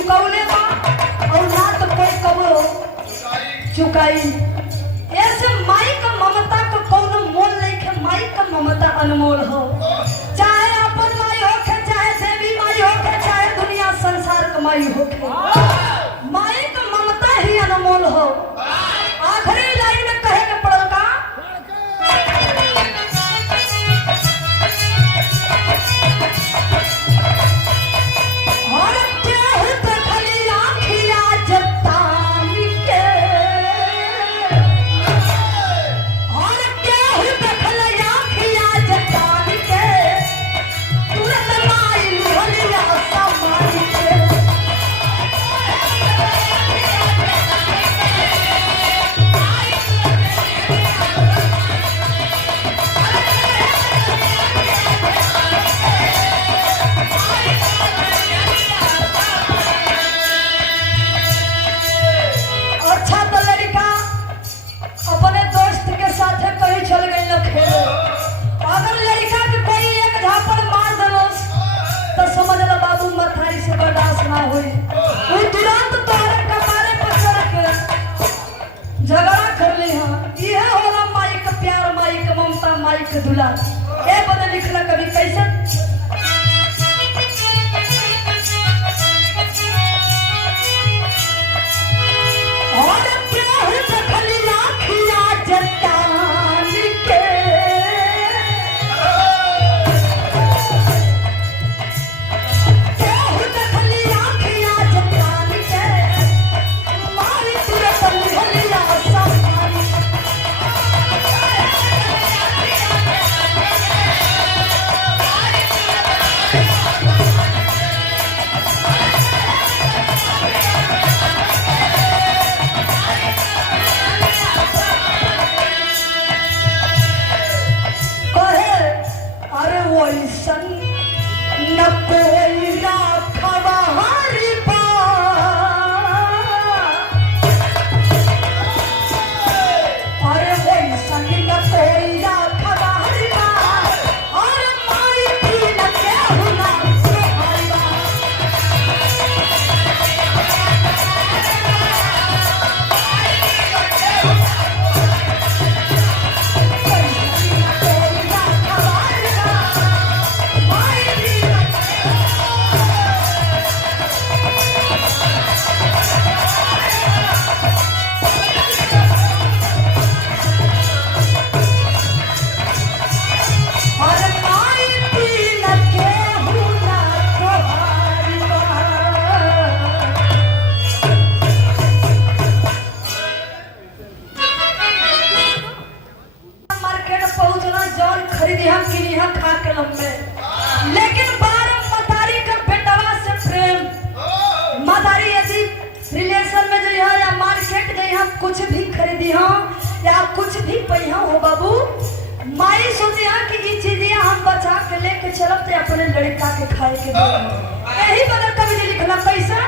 चुकौले बा और ना तो कोई कबो चुकाई। ऐसे माई का ममता का कौनो मोल नहीं है। माई का ममता अनमोल हो, चाहे अपन माई हो के, चाहे देवी माई हो के, चाहे दुनिया संसार का माई हो के, माई का ममता ही अनमोल हो। आखिरी लाइन में कहे के पड़ल का झगड़ा कर ली। हाँ यह होला माई का प्यार, माई का ममता, माई का दुलार। ये बने लिखना कभी कैसे और प्यार रखली आँखिया जतान के, प्यार रखली आँखिया जतान के, मारी तुरंत लिहलिया सम्मान। वैसन न कोई राखवा हरि बा, अरे वैसन न कोई राखवा हरि बा, और माई भी न केहू ना सोहारी बा। लेकिन बारम मतारी का बेटवा से प्रेम, मतारी यदि रिलेशन में जो है या मार्केट गई हम कुछ भी खरीदी हो या कुछ भी पहिया हो बाबू, माई सोची है कि ये चीजें हम बचा के लेके चलते अपने लड़का के खाए के। यही बदल कभी लिखना कैसा